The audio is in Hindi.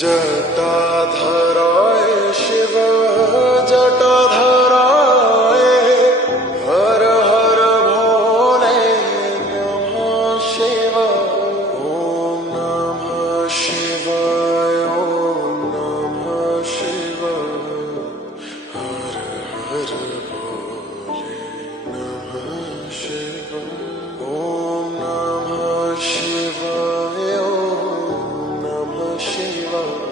जटाधराय शिव जटाधराय हर हर भोले नमः शिवाय ओम नमः शिवाय ओम नमः शिवाय हर हर भोले नमः शिवाय ओम नमः शिवाय ओम नमः शिवाय